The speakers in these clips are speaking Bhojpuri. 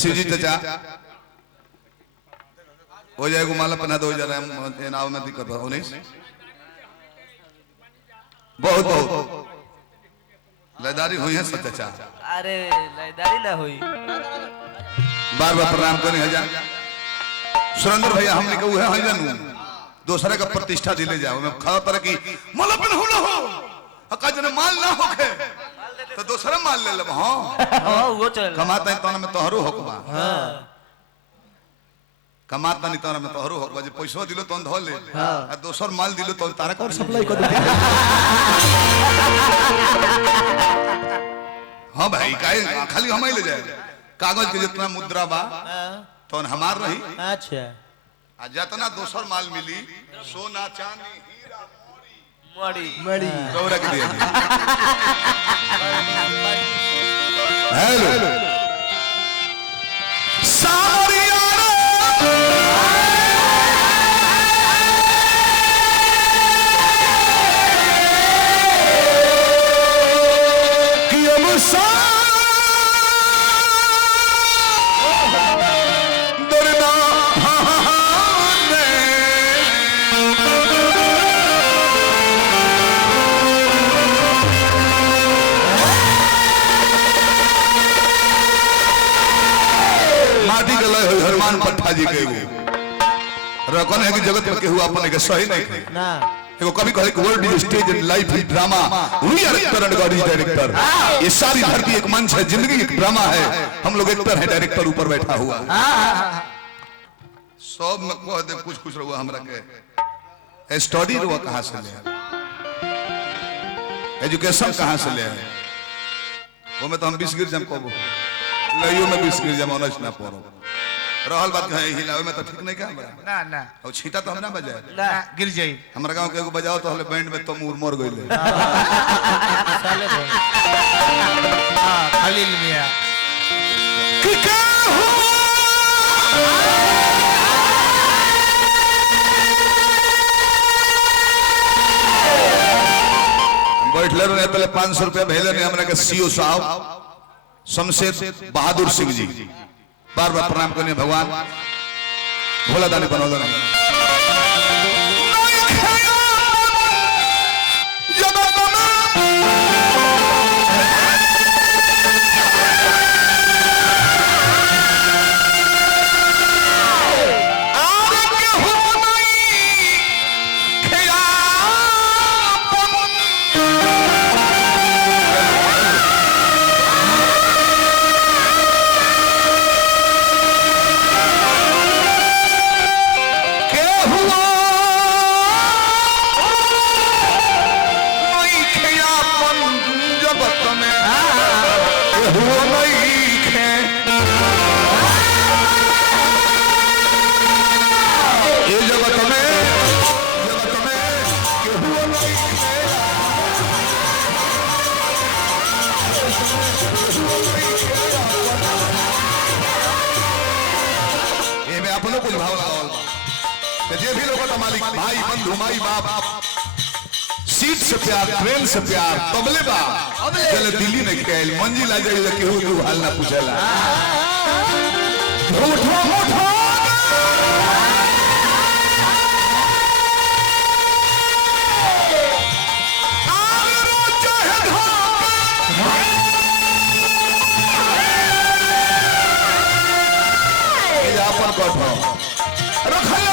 शिव जी चाचा हो जाएगा माला पहना दो जा रहे नाव में दिक्कत हो नहीं बहुत बहुत लयदारी हुई है सब चाचा। अरे लयदारी ना हुई बार बार प्रणाम करने हजार सुरेंद्र भैया हमने कहा है जानू दूसरे का प्रतिष्ठा दिले जाओ मैं खा तरह की माला पहना हो ना हो हका जने माल ना होके तो दूसरा माल ले ले हां हां वो चल कमाता है तो में तोहरो होकबा हां कमाता नहीं तारा में तोहरो होकबा जे पैसा दिलो तो धो ले आ दोसर माल दिलो तो तारा का सप्लाई कर दे। हां भाई काहे खाली हम ही ले जाए कागज के जितना मुद्रा बा तो हमार रही। अच्छा आ जितना दोसर माल मिली सोना चांदी हीरा मड़ी मड़ी गौरा के दिया हेलो सारिया हनुमान पट्टा जी के रकन है कि जगत में केहू अपन के सही नहीं ना एगो कभी कहे world is stage in life is drama we are actor and God is director. ये सारी धरती एक मंच है जिंदगी एक ड्रामा है हम लोग एक्टर है डायरेक्टर ऊपर बैठा हुआ सब में कह दे कुछ कुछ रहुआ हमरा के स्टडी रहुआ कहां से ले एजुकेशन कहां से ले वो में तो हम 20 गिर जम कहबो लइयो में 20 गिर जम ऑनर्स ना पढ़ो रहल बात है हिलावे में तो ठीक नहीं का ना ना और छीटा तो हम ना बजाए ना गिर जाई हमरा गांव के एगो बजाओ तो हले बैंड में तो मर गइले साले बोल हां खलील मियां कि का हो बैठले रहे पहले 500 रुपया भेले ने हमरा के सीओ साहब शमशेर बहादुर सिंह जी बार बार प्रणाम करने भगवान भोला दानी बनौला नहीं कुछ भाव लगावल जे भी लोग मालिक भाई बंधु माई बाप सीट से प्यार ट्रेन से प्यार तबले बा चले दिल्ली में खेल मंजिल आ जाए केहू दू हाल ना पूछेला झूठो मूठो अपन कठो रखल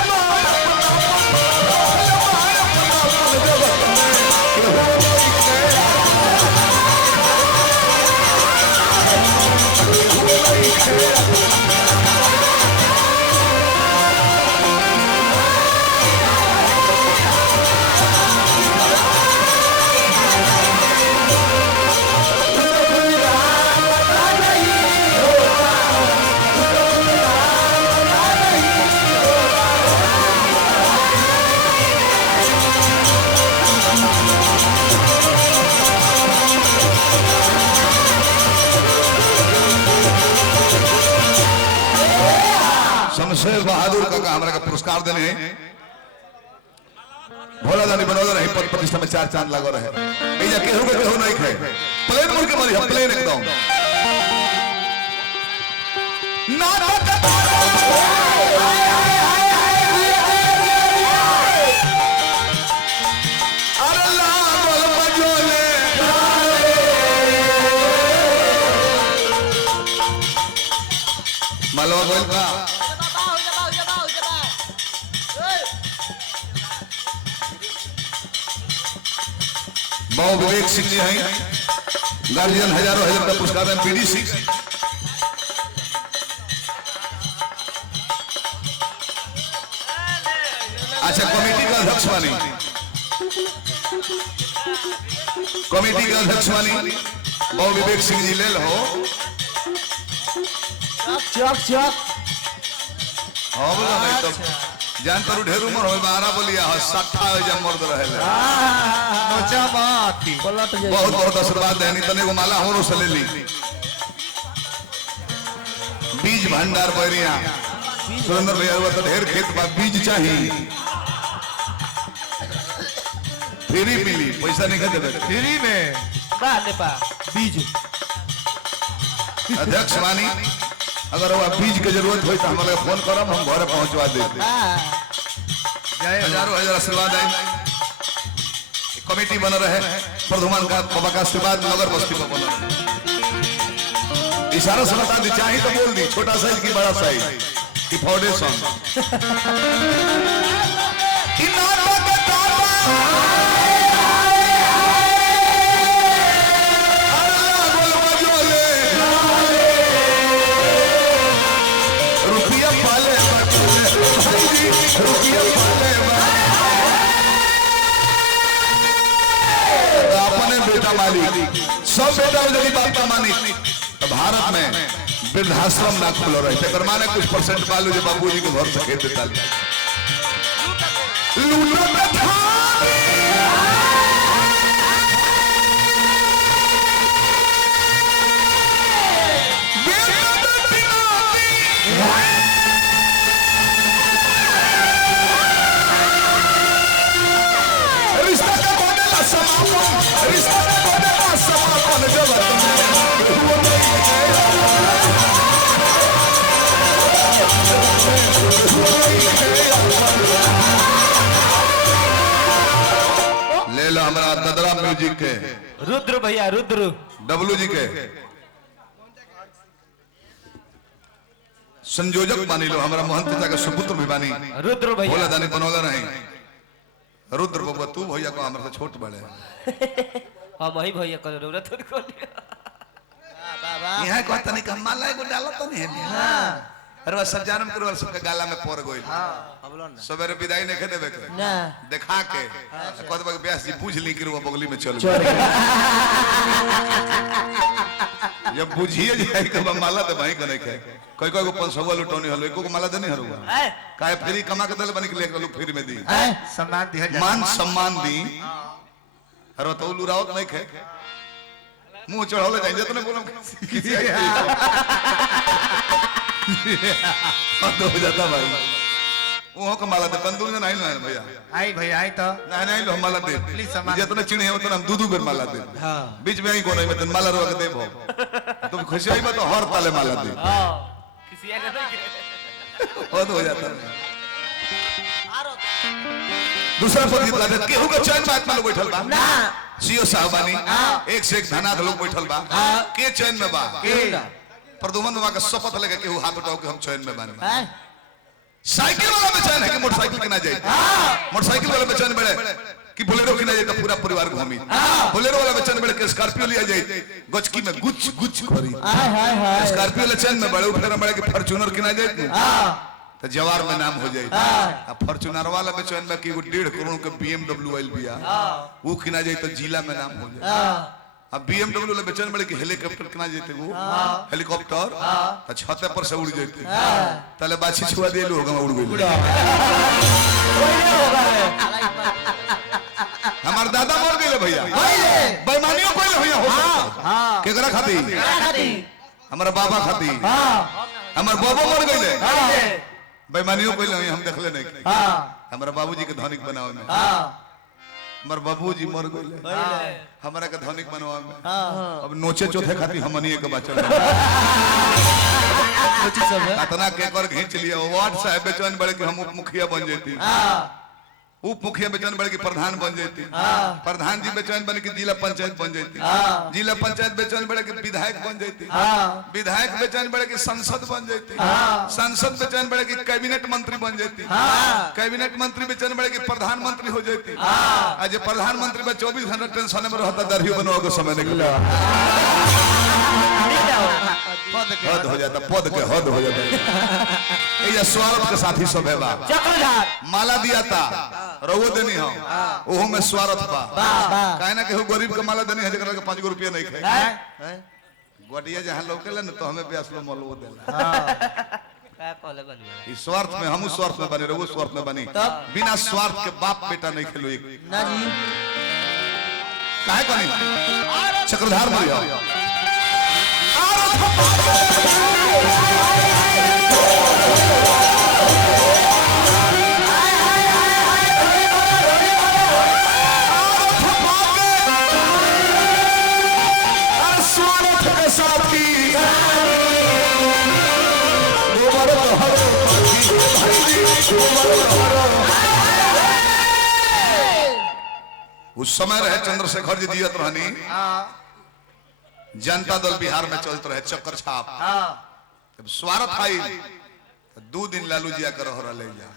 शमशेर बहादुर का हमरा का पुरस्कार देने भोला दानी बनौला रही पद प्रतिष्ठा में 4 चांद लागो रहे एजा केहू के केहू नहीं खे प्लेन मुड़ के मरी प्लेन एकदम अरे लागल बजोले मलवा बोल का बहु विवेक सिंह जी हैं गार्जियन हजारों हजार का पुरस्कार है पीडीसी अच्छा कमेटी का अध्यक्ष बनी कमेटी के अध्यक्ष बनी बहु विवेक सिंह जी ले लो हाँ बोला नहीं तो जान पर ढेर उम्र हो 12 बोलिया 60 जब मर्द रहे नोचा माती पलट जाए बहुत बहुत आशीर्वाद देनी तने को माला हमरो से ले ली बीज भंडार बैरिया सुरेंद्र भैया हुआ तो ढेर खेत बा बीज चाहिए फ्री मिली पैसा नहीं खा देवे फ्री में बा नेपा बीज अध्यक्ष वानी अगर वो बीज के जरूरत हो तो हमारे फोन करम हम घर पहुंचवा देते जय हजारों हजार आशीर्वाद आए कमेटी बन रहे प्रधुमान का बाबा का आशीर्वाद नगर बस्ती में बना इशारा से बता दी चाहिए तो बोल दी छोटा साइज की बड़ा साइज की फाउंडेशन रुपया पाले रुपया पाले अपने बेटा मालिक सब बेटा यदि बात का मानी तो भारत में वृद्धाश्रम ना खुलो रहे थे माने कुछ परसेंट बालू जो बाबूजी के घर से खेत देता रिश्ता का कोने ला समापन रिश्ता का कोने ला समापन जगत में ले लो हमारा ददरा म्यूजिक के रुद्र भैया रुद्र डब्लू जी के संयोजक मानी लो हमारा महंत पिता का सुपुत्र भी बानी रुद्र भोला भैया दानी बनौला नहीं रुद्र बाबा तू भैया को हमारे से छोट बड़े हम वही भैया कर रौरा थोड़ी को यहाँ कहता नहीं कि हम माला को डालो तो नहीं है हां अरे वह सब जानम करो सबके गाला में पड़ गई सवेरे विदाई नहीं खेदे बेके ना देखा के कहत बा व्यास जी पूछ ली कि वो बगली में चल जब बुझिए जाए कि हम माला दे भाई करे के कोई कोई को 500 लुटौनी हलो एको को माला देनी हरुआ काहे फ्री कमा के दल बन के ले लोग फ्री में दी सम्मान दिया जाए मान सम्मान दी अरे तो लुरावत नहीं खे मुंह चढ़ाले जाए जतने बोलम किसी तो हो जाता भाई वो को माला दे तंदूर में नहीं ना भैया आई भैया आई तो नहीं नहीं लो हम माला दे प्लीज सम्मान जितने चिड़े हैं उतना हम दूध बेर माला दे बीच में ही कोने में तन माला रोक दे भो तुम खुशी आई तो हर ताले माला दे हां किसी ने नहीं बहुत हो जाता है दूसरा पद ला दे केहू के चैन बात में लोग बैठल बा ना सीओ साहबानी एक से एक धनाध लोग बैठल बा के चैन में बा प्रदुमन बाबा का शपथ लेके केहू हाथ उठाओ के हम चैन में बानी साइकिल वाला में चैन है कि मोटरसाइकिल के ना जाए मोटरसाइकिल वाला में चैन बड़े कि बोलेरो की ना जाए तो पूरा परिवार घूमी बोलेरो वाला में चैन बड़े के स्कॉर्पियो लिया जाए गचकी में गुच गुच भरी स्कॉर्पियो वाला चैन में बड़े उठे बड़े कि फॉर्च्यूनर की ना जाए तो जवार में नाम हो जाए अब फॉर्च्यूनर वाला में चैन में कि 1.5 करोड़ के BMW आइल बिया वो की ना जाए तो जिला में नाम हो जाए अब BMW ले बेचन बड़े कि हेलीकॉप्टर किना जेते वो हेलीकॉप्टर त छते पर से उड़ जेते तले बाछी छुआ दे लोग उड़ गइल हमार दादा मर गइल भैया बेईमानियों कोई भैया हो सकता केकरा खाती हमारा बाबा खाती हमार बाबा मर गइल बेईमानियों कोई हम देखले नहीं हमारा बाबूजी के धनिक बनावे में मर बाबूजी मर गए पहले हमारा के धनिक बनवा में हां अब नोचे चौथे खाती हमनिए के बचल कुछ सब है कतना के कर खींच लिया वार्ड साहब बेचैन बड़े कि हम उप मुखिया बन जेती हां उप मुखिया बेचैन बड़े कि प्रधान बन जेती प्रधान जी बेचैन बने कि जिला पंचायत बन जेती जिला पंचायत बेचैन बड़े कि विधायक बन जेती विधायक बेचैन बड़े कि संसद बन जेती संसद बेचैन बड़े कि कैबिनेट मंत्री बन जेती कैबिनेट मंत्री बेचैन बड़े कि प्रधानमंत्री हो जेती आज प्रधानमंत्री में 24 घंटा टेंशन में रहता दाढ़ी बनवा के समय निकल हद हो जाता पद के हद हो जाता ये स्वार्थ के साथी सब है बा चक्रधार माला दिया था रवो देनी हो ओहो में स्वार्थ बा काहे ना केहू गरीब के माला देनी है जकरा के 5 रुपया नहीं खाए गोटिया जहां लौकेला न तो हमें ब्यास में मलवो देला का कहले बनिया ई स्वार्थ में हमहु स्वार्थ में बने रवो स्वार्थ में बनी बिना स्वार्थ के बाप बेटा नहीं खेलो एक ना जी काहे कोनी चक्रधार मरिया उस समय रहे चंद्रशेखर जी जियत रहनी जनता दल बिहार में चलते रहे चक्कर छाप जब स्वार्थ आई 2 दिन लालू जी आकर रह ले जा